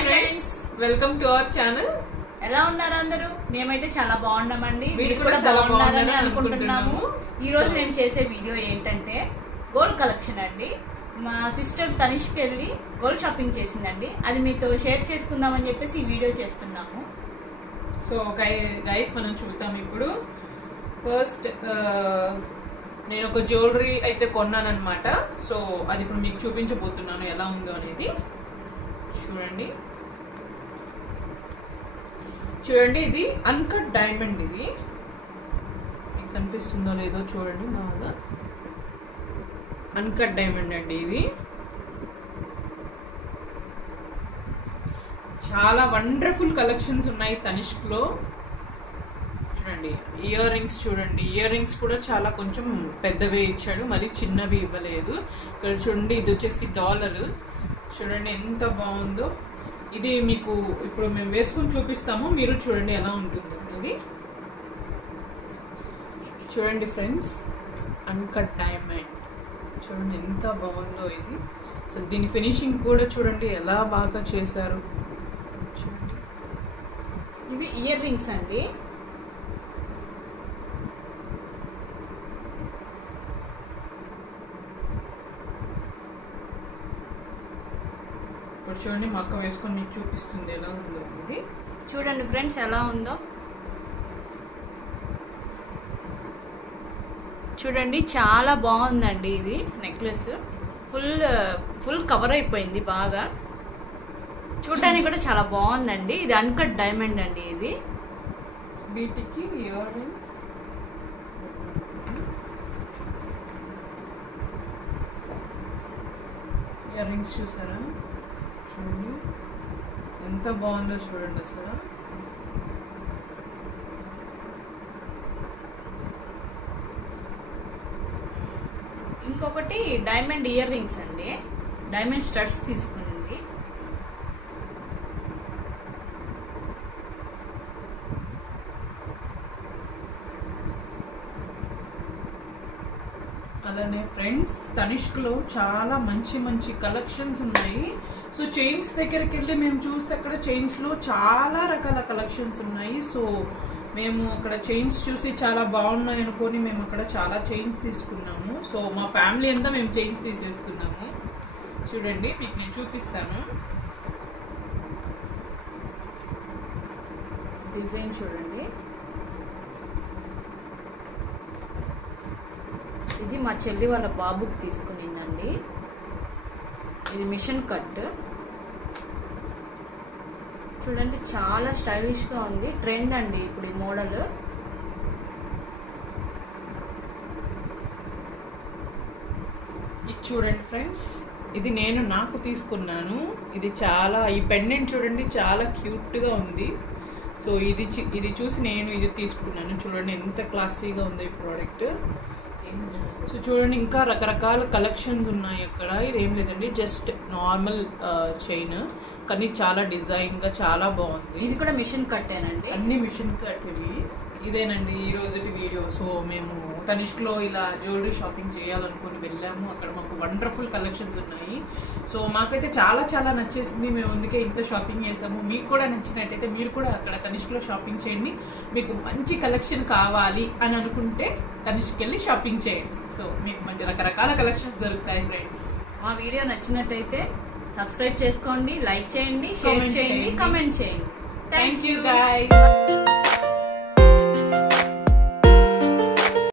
Hi friends, welcome to our channel. ఎలా ఉన్నారు అందరూ? మేమైతే చాలా బాగున్నామండి. మీరు కూడా చాలా బాగున్నారని అనుకుంటున్నాము. ఈ రోజు మేము చేసే వీడియో ఏంటంటే గోల్డ్ కలెక్షన్ అండి. మా సిస్టర్ తనిష్కి వెళ్ళి గోల్డ్ షాపింగ్ చేసిందండి. అది మీతో షేర్ చేసుకుందామని చెప్పేసి ఈ వీడియో చేస్తున్నాము. సో గైస్ మనం చూద్దాం ఇప్పుడు. ఫస్ట్ నేను ఒక జ్యువెలరీ అయితే కొన్నానమాట. సో అది ఇప్పుడు మీకు చూపించబోతున్నాను ఎలా ఉందో అనేది. చూడండి ఇది అన్కట్ డైమండ్. ఇది మీకు కనిపిస్తుందో లేదో చూడండి. బాగా అన్కట్ డైమండ్ అండి. ఇది చాలా వండర్ఫుల్ కలెక్షన్స్ ఉన్నాయి తనిష్క్లో. చూడండి ఇయర్ రింగ్స్, చూడండి ఇయర్ రింగ్స్ కూడా చాలా కొంచెం పెద్దవే ఇచ్చాడు, మరి చిన్నవి ఇవ్వలేదు. ఇక్కడ చూడండి ఇది వచ్చేసి డాలర్. చూడండి ఎంత బాగుందో. ఇది మీకు ఇప్పుడు మేము వేసుకుని చూపిస్తాము, మీరు చూడండి ఎలా ఉంటుందో ఇది. చూడండి ఫ్రెండ్స్, అన్కట్ డైమండ్ చూడండి ఎంత బాగుందో ఇది. అసలు దీని ఫినిషింగ్ కూడా చూడండి ఎలా బాగా చేశారు. చూడండి ఇవి ఇయర్ రింగ్స్ అండి. చూడండి మా అక్క వేసుకొని మీకు చూపిస్తుంది ఎలా ఉందో ఇది. చూడండి ఫ్రెండ్స్ ఎలా ఉందో. చూడండి చాలా బాగుందండి. ఇది నెక్లెస్ ఫుల్ కవర్ అయిపోయింది బాగా. చూడడానికి కూడా చాలా బాగుందండి. ఇది అన్కట్ డైమండ్ అండి. ఇది వీటికి ఇయర్ రింగ్స్ చూసారా? చూడండి ఎంత బాగుందో చూడండి అసలు. ఇంకొకటి డైమండ్ ఇయర్ రింగ్స్ అండి. డైమండ్ స్టడ్స్ తీసుకునింది. అలానే ఫ్రెండ్స్ తనిష్క్లో చాలా మంచి మంచి కలెక్షన్స్ ఉన్నాయి. సో చైన్స్ దగ్గరికి వెళ్ళి మేము చూస్తే అక్కడ చైన్స్లో చాలా రకాల కలెక్షన్స్ ఉన్నాయి. సో మేము అక్కడ చైన్స్ చూసి చాలా బాగున్నాయి అనుకొని మేము అక్కడ చాలా చైన్స్ తీసుకున్నాము. సో మా ఫ్యామిలీ అంతా మేము చైన్స్ తీసేసుకున్నాము. చూడండి మీకు నేను చూపిస్తాను. డిజైన్ చూడండి. ఇది మా చెల్లి వాళ్ళ బాబుకి తీసుకునిందండి. ఇది మిషన్ కట్. చూడండి చాలా స్టైలిష్ గా ఉంది. ట్రెండ్ అండి ఇప్పుడు ఈ మోడల్. ఇది చూడండి ఫ్రెండ్స్, ఇది నేను నాకు తీసుకున్నాను. ఇది చాలా, ఈ పెండెంట్ చూడండి చాలా క్యూట్ గా ఉంది. సో ఇది చూసి నేను ఇది తీసుకున్నాను. చూడండి ఎంత క్లాసీగా ఉంది ఈ ప్రోడక్ట్. సో చూడండి ఇంకా రకరకాల కలెక్షన్స్ ఉన్నాయి అక్కడ. ఇదేం లేదండి, జస్ట్ నార్మల్ చైన్, కానీ చాలా డిజైన్గా చాలా బాగుంది. ఇది కూడా మిషన్ కట్టేనండి. అన్ని మిషన్ కట్ ఇవి. ఇదేనండి ఈ రోజుటి వీడియో. సో మేము తనిష్క్లో ఇలా జ్యువెలరీ షాపింగ్ చేయాలనుకుని వెళ్ళాము. అక్కడ మాకు వండర్ఫుల్ కలెక్షన్స్ ఉన్నాయి. సో మాకైతే చాలా చాలా నచ్చేసింది. మేము అందుకే ఇంత షాపింగ్ చేసాము. మీకు కూడా నచ్చినట్టయితే మీరు కూడా అక్కడ తనిష్క్లో షాపింగ్ చేయండి. మీకు మంచి కలెక్షన్ కావాలి అని అనుకుంటే తనిష్కి వెళ్ళి షాపింగ్ చేయండి. సో మీకు మంచి రకరకాల కలెక్షన్స్ దొరుకుతాయి ఫ్రెండ్స్. మా వీడియో నచ్చినట్టయితే సబ్స్క్రైబ్ చేసుకోండి, లైక్ చేయండి, షేర్ చేయండి, కామెంట్ చేయండి. Thank you guys.